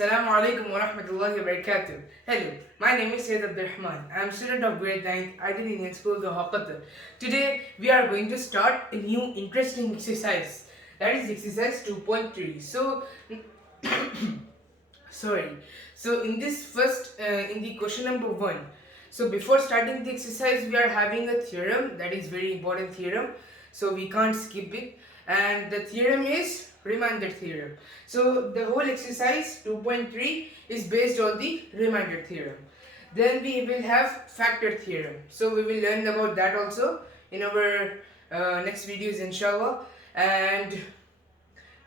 Assalamu alaikum wa rahmatullahi wa barakatuh. Hello, my name is Sayyid Abdurrahman. I am student of grade 9th Ideal Indian School, Doha, Qatar. Today we are going to start a new interesting exercise. That is exercise 2.3. Sorry. So in this in the question number 1. So before starting the exercise, we are having a theorem that is very important theorem. So we can't skip it. And the theorem is Remainder theorem. So the whole exercise 2.3 is based on the remainder theorem. Then we will have factor theorem. So we will learn about that also in our next videos, inshallah. And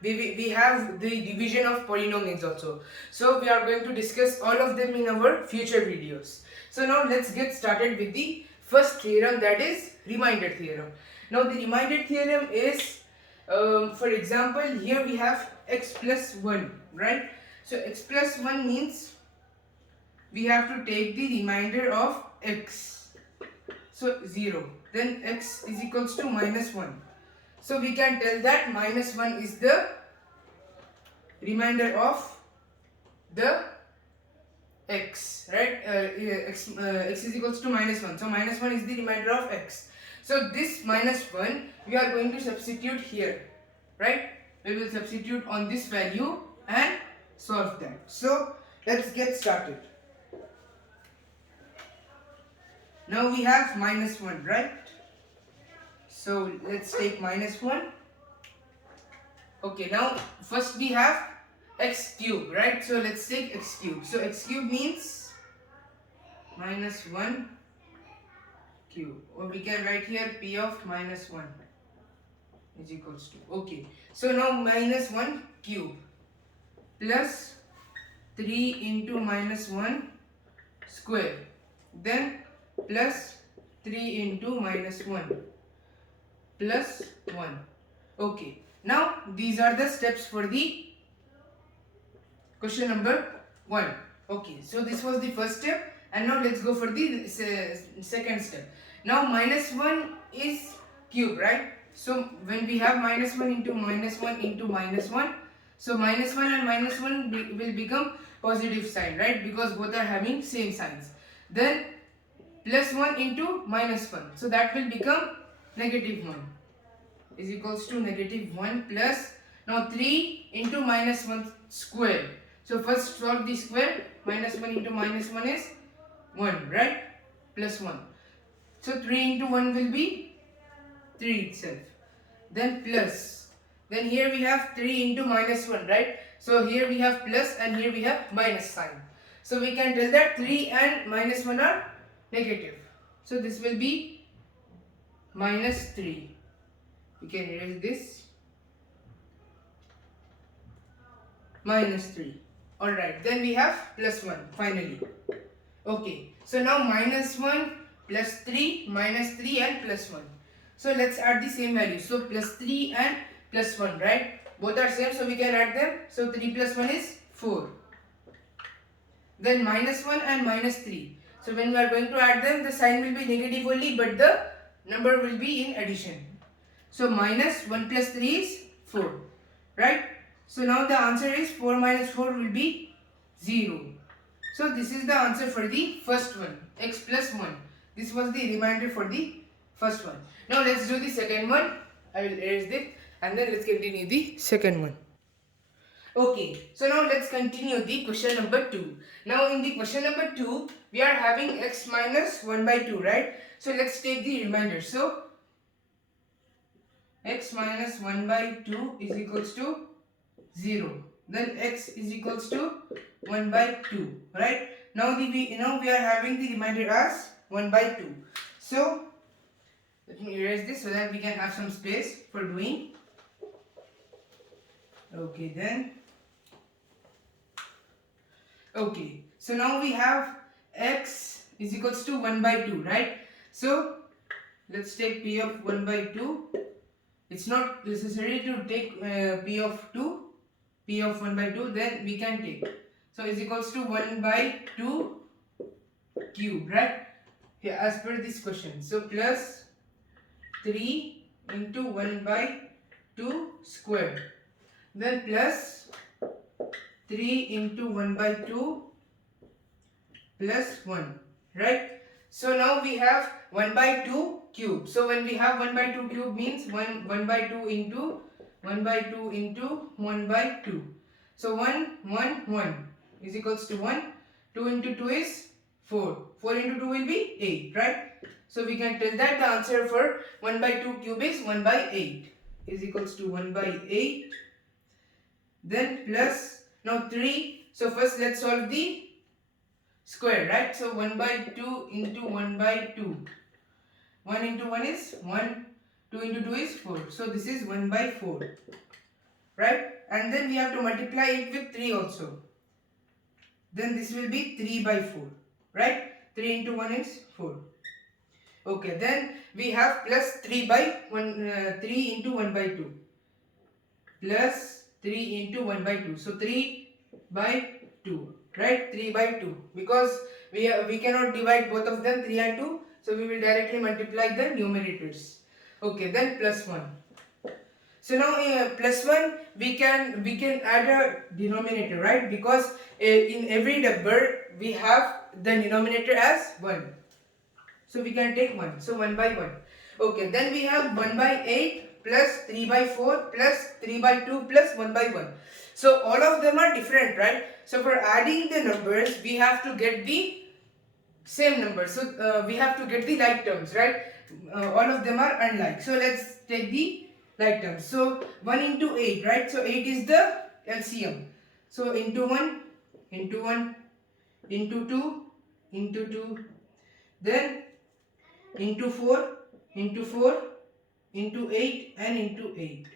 we have the division of polynomials also. So we are going to discuss all of them in our future videos. So now let's get started with the first theorem, that is remainder theorem. Now the remainder theorem is, for example, here we have x plus 1, right? So x plus 1 means we have to take the remainder of x. So 0. Then x is equals to minus 1. So we can tell that minus 1 is the remainder of the x, right? X is equals to minus 1. So minus 1 is the remainder of x. So this minus 1 we are going to substitute here, right? We will substitute on this value and solve that. So let's get started. Now we have minus 1, right? So let's take minus 1. Okay, now first we have x cube, right? So let's take x cube. So x cube means minus 1 cube, or we can write here p of minus 1 is equals to, okay, so now minus 1 cube plus 3 into minus 1 square, then plus 3 into minus 1 plus 1. Okay, now these are the steps for the question number 1. Okay, so this was the first step, and now let's go for the second step. Now minus 1 is cube, right? So when we have minus 1 into minus 1 into minus 1, so minus 1 and minus 1 will become positive sign, right? Because both are having same signs. Then plus 1 into minus 1, so that will become negative 1 is equals to negative 1 plus, now 3 into minus 1 square. So first solve the square. Minus 1 into minus 1 is 1, right? Plus 1. So 3 into 1 will be 3 itself. Then plus. Then here we have 3 into minus 1, right? So here we have plus and here we have minus sign. So we can tell that 3 and minus 1 are negative. So this will be minus 3. We can erase this. Minus 3. Alright, then we have plus 1 finally. Okay, so now minus 1 plus 3 minus 3 and plus 1. So let's add the same value. So plus 3 and plus 1, right? Both are same, so we can add them. So 3 plus 1 is 4. Then minus 1 and minus 3. So when we are going to add them, the sign will be negative only, but the number will be in addition. So minus 1 plus 3 is 4, right? So now the answer is 4 minus 4 will be 0. So this is the answer for the first one, x plus 1. This was the remainder for the first one. Now let's do the second one. I will erase this and then let's continue the second one. Okay, so now let's continue the question number 2. Now in the question number 2, we are having x minus 1 by 2, right? So let's take the remainder. So x minus 1 by 2 is equals to 0. Then x is equals to 1 by 2, right? Now we are having the remainder as 1 by 2. So let me erase this so that we can have some space for doing. Okay, then. Okay, so now we have x is equals to 1 by 2, right? So let's take p of 1 by 2. It's not necessary to take p of 2, p of 1 by 2, then we can take. So is equals to 1 by 2 cube, right? Here as per this question. So plus 3 into 1 by 2 square. Then plus 3 into 1 by 2 plus 1, right? So now we have 1 by 2 cube. So when we have 1 by 2 cube means 1 by 2 into 1 by 2 into 1 by 2. So 1, 1, 1 is equals to 1. 2 into 2 is 4. 4 into 2 will be 8, right? So we can tell that the answer for 1 by 2 cube is 1 by 8 is equals to 1 by 8. Then plus, now 3. So first let's solve the square, right? So 1 by 2 into 1 by 2. 1 into 1 is 1. 2 into 2 is 4. So this is 1 by 4. Right? And then we have to multiply it with 3 also. Then this will be 3 by 4. Right? 3 into 1 is 4. Okay, then we have plus 3 by 1, 3 into 1 by 2. Plus 3 into 1 by 2. So 3 by 2. Right? 3 by 2. Because we cannot divide both of them, 3 and 2. So we will directly multiply the numerators. Okay, then plus 1. So now plus 1 we can add a denominator, right? Because in every number we have the denominator as 1. So we can take 1. So 1 by 1. Okay, then we have 1 by 8 plus 3 by 4 plus 3 by 2 plus 1 by 1. So all of them are different, right? So for adding the numbers we have to get the same number. So we have to get the like terms, right? All of them are unlike. So let's take the like terms. So 1 into 8, right? So 8 is the LCM. So into 1, into 1, into 2, into 2, then into 4, into 4, into 8 and into 8.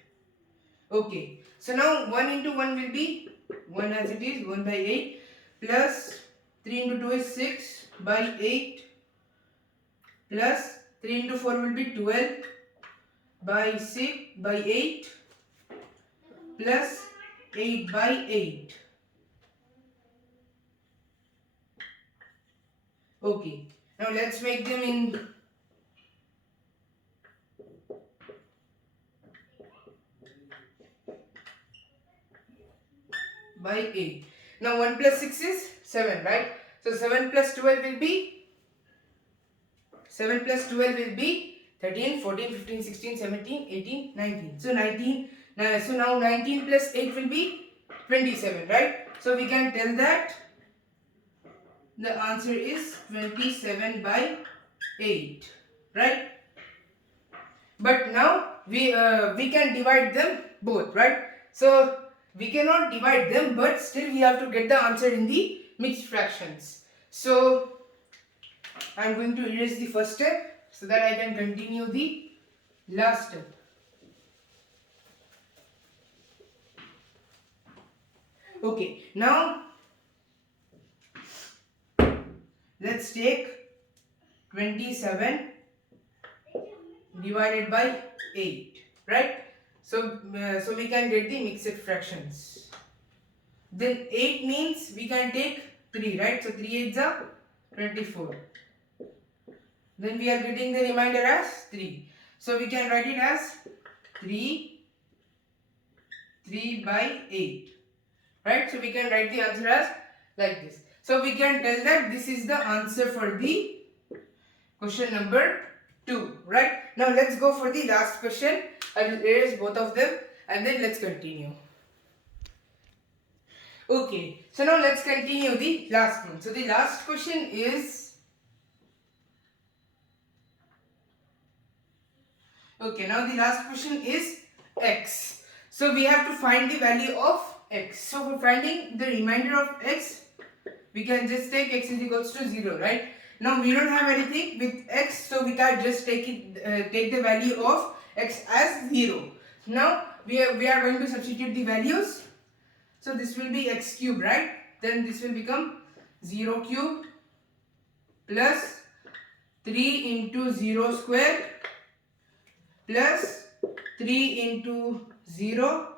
Okay. So now 1 into 1 will be 1 as it is, 1 by 8 plus 3 into 2 is 6 by 8 plus 3 into 4 will be 12 by 6 by 8 plus 8 by 8. Okay, now let's make them in by 8. Now 1 plus 6 is 7, right? So 7 plus 12 will be 7 plus 12 will be 13, 14, 15, 16, 17, 18, 19. So 19. So now 19 plus 8 will be 27, right? So we can tell that the answer is 27 by 8, right? But now we can divide them both, right? So we cannot divide them, but still we have to get the answer in the mixed fractions. So I am going to erase the first step so that I can continue the last step. Okay, now let's take 27 divided by 8, right? So we can get the mixed fractions. Then 8 means we can take 3, right? So 3 8s are 24. Then we are getting the remainder as 3. So we can write it as 3 by 8. Right? So we can write the answer as like this. So we can tell that this is the answer for the question number 2. Right? Now let's go for the last question. I will erase both of them and then let's continue. Okay. So now let's continue the last one. So the last question is... Okay, now the last question is x. So we have to find the value of x. So for finding the remainder of x, we can just take x is equals to 0, right? Now we don't have anything with x, so we can just take the value of x as 0. Now we are going to substitute the values. So this will be x cube, right? Then this will become 0 cube plus 3 into 0 square plus 3 into 0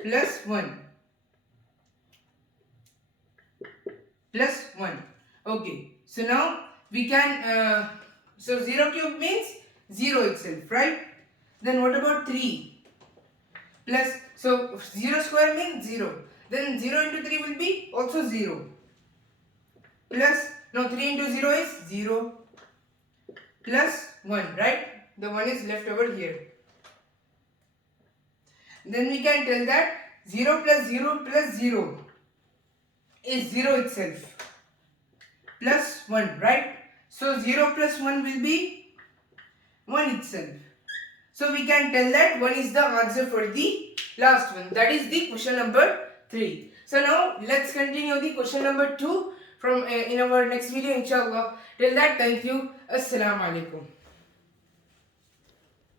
plus 1 plus 1. Okay, so now we can so 0 cube means 0 itself, right? Then what about 3 plus, so 0 square means 0, then 0 into 3 will be also 0. Plus, now 3 into 0 is 0. Plus 1, right? The 1 is left over here. Then we can tell that 0 plus 0 plus 0 is 0 itself. Plus 1, right? So 0 plus 1 will be 1 itself. So we can tell that 1 is the answer for the last one. That is the question number 3. So now let's continue the question number 2 from in our next video inshallah. Till that, thank you. Assalamu alaikum.